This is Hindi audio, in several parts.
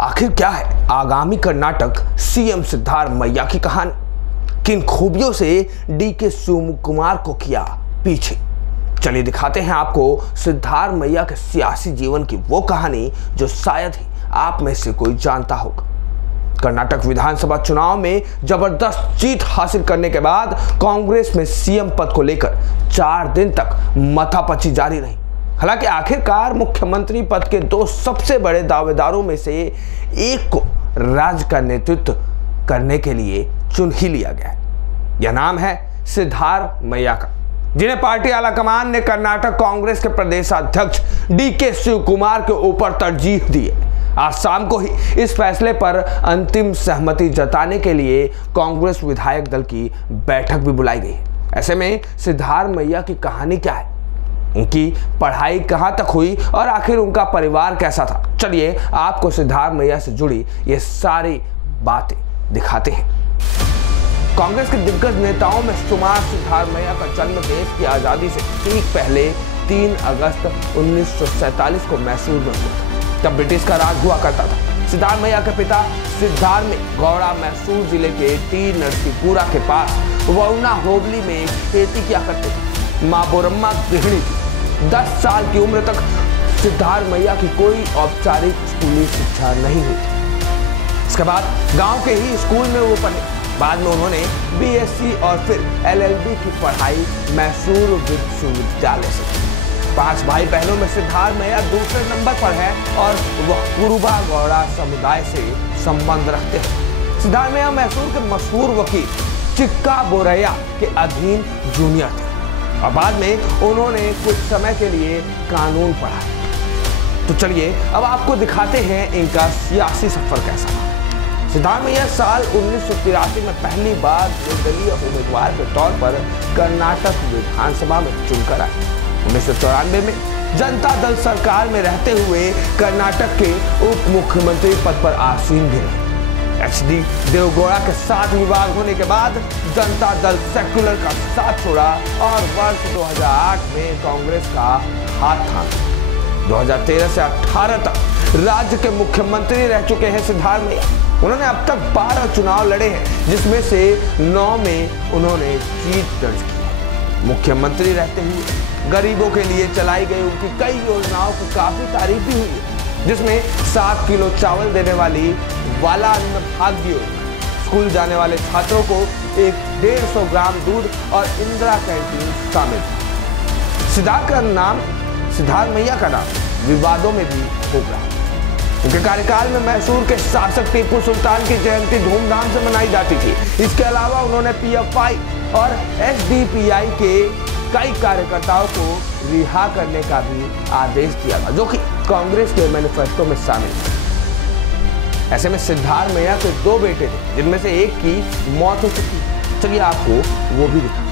आखिर क्या है आगामी कर्नाटक सीएम सिद्धारमैया की कहानी? किन खूबियों से डीके शिवकुमार को किया पीछे? चलिए दिखाते हैं आपको सिद्धारमैया के सियासी जीवन की वो कहानी जो शायद ही आप में से कोई जानता होगा। कर्नाटक विधानसभा चुनाव में जबरदस्त जीत हासिल करने के बाद कांग्रेस में सीएम पद को लेकर 4 दिन तक माथापच्ची जारी रही। हालांकि आखिरकार मुख्यमंत्री पद के 2 सबसे बड़े दावेदारों में से एक को राज्य का नेतृत्व करने के लिए चुन ही लिया गया। यह नाम है सिद्धारमैया का, जिन्हें पार्टी आलाकमान ने कर्नाटक कांग्रेस के प्रदेशाध्यक्ष डीके शिवकुमार के ऊपर तरजीह दी है। आज शाम को ही इस फैसले पर अंतिम सहमति जताने के लिए कांग्रेस विधायक दल की बैठक भी बुलाई गई है। ऐसे में सिद्धारमैया की कहानी क्या है, उनकी पढ़ाई कहां तक हुई और आखिर उनका परिवार कैसा था, चलिए आपको सिद्धारमैया से जुड़ी ये सारी बातें दिखाते हैं। कांग्रेस के दिग्गज नेताओं में शुमार सिद्धारमैया का जन्म देश की आजादी से ठीक पहले 3 अगस्त 1947 को मैसूर में हुआ। तब ब्रिटिश का राज हुआ करता था। सिद्धारमैया के पिता सिद्धारमे गौड़ा मैसूर जिले के टी नरसीपुरा के पास वरुणा होबली में खेती किया करते थे। मां बोरम्मा गृहिणी थी। 10 साल की उम्र तक सिद्धारमैया की कोई औपचारिक स्कूली शिक्षा नहीं हुई। इसके बाद गांव के ही स्कूल में वो पढ़े। बाद में उन्होंने बीएससी और फिर एलएलबी की पढ़ाई मैसूर विश्वविद्यालय से की। 5 भाई बहनों में सिद्धारमैया दूसरे नंबर पर है और वह कुरुबा गौड़ा समुदाय से संबंध रखते हैं। सिद्धारमैया मैसूर के मशहूर वकील चिक्का बोरैया के अधीन जूनियर थे और बाद में उन्होंने कुछ समय के लिए कानून पढ़ा। तो चलिए अब आपको दिखाते हैं इनका सियासी सफर कैसा था। सिद्धारमैया साल 1983 में पहली बार निर्दलीय उम्मीदवार के तौर पर कर्नाटक विधानसभा में चुनकर आए। 1994 में जनता दल सरकार में रहते हुए कर्नाटक के उप मुख्यमंत्री पद पर आसीन भी रहे। एचडी देवगौड़ा के साथ विवाद होने के बाद जनता दल सेक्युलर का साथ छोड़ा और वर्ष 2008 में कांग्रेस का हाथ थामा। 2013 से 2018 तक राज्य के मुख्यमंत्री रह चुके हैं सिद्धारमैया। उन्होंने अब तक 12 चुनाव लड़े हैं, जिसमें से 9 में उन्होंने जीत दर्ज की है। मुख्यमंत्री रहते हुए गरीबों के लिए चलाई गई उनकी कई योजनाओं की काफी तारीफ भी हुई है, जिसमें 7 किलो चावल देने वाली वाला अन्न भाग्य योजना, स्कूल जाने वाले छात्रों को 150 ग्राम दूध और इंदिरा कैंटीन शामिल। सिद्धारमैया का नाम विवादों में भी हो गया। उनके कार्यकाल में मैसूर के शासक टीपू सुल्तान की जयंती धूमधाम से मनाई जाती थी। इसके अलावा उन्होंने पीएफआई और एसडीपीआई के कई कार्यकर्ताओं को रिहा करने का भी आदेश दिया था, जो कि कांग्रेस के मैनिफेस्टो में शामिल था। ऐसे में सिद्धारमैया के 2 बेटे थे, जिनमें से एक की मौत हो चुकी। चलिए आपको वो भी दिखा।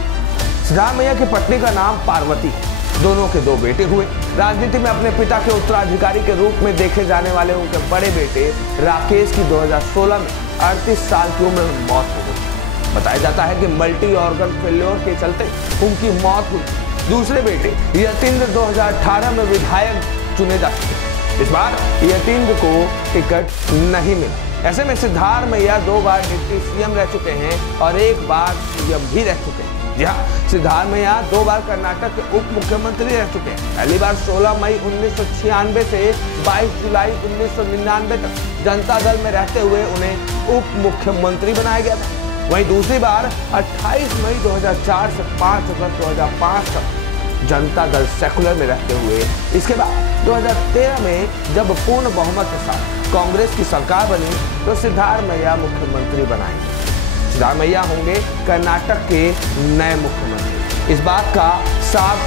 सिद्धारमैया की पत्नी का नाम पार्वती है। दोनों के 2 बेटे हुए। राजनीति में अपने पिता के उत्तराधिकारी के रूप में देखे जाने वाले उनके बड़े बेटे राकेश की 2016 में 38 साल की उम्र में मौत हो गई। बताया जाता है कि मल्टी ऑर्गन फेल्योर के चलते उनकी मौत हुई। दूसरे बेटे यतीन्द्र 2018 में विधायक चुने जा चुके। इस बार यतीन्द्र को टिकट नहीं मिला। ऐसे में सिद्धारमैया 2 बार डिप्टी सीएम रह चुके हैं और 1 बार सीएम भी रह चुके हैं। जी हाँ, सिद्धारमैया 2 बार कर्नाटक के उप मुख्यमंत्री रह चुके हैं। पहली बार 16 मई 1996 से 22 जुलाई 1999 तक जनता दल में रहते हुए उन्हें उप मुख्यमंत्री बनाया गया था। वहीं दूसरी बार 28 मई 2004 से 5 अगस्त 2005 तक जनता दल सेक्युलर में रहते हुए इसके बाद 2013 में जब पूर्ण बहुमत के साथ कांग्रेस की सरकार बनी तो सिद्धारमैया मुख्यमंत्री बनाएंगे। सिद्धारमैया होंगे कर्नाटक के नए मुख्यमंत्री। इस बात का साफ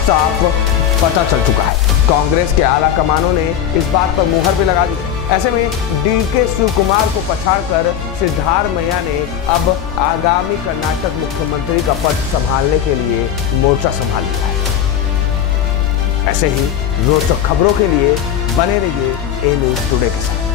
पता चल चुका है। कांग्रेस के आला कमानों ने इस बात पर मुहर भी लगा दी। ऐसे में डीके शिवकुमार को पछाड़कर सिद्धारमैया ने अब आगामी कर्नाटक मुख्यमंत्री का पद संभालने के लिए मोर्चा संभाल लिया है। ऐसे ही रोचक खबरों के लिए बने रहिए ए न्यूज़ टुडे के साथ।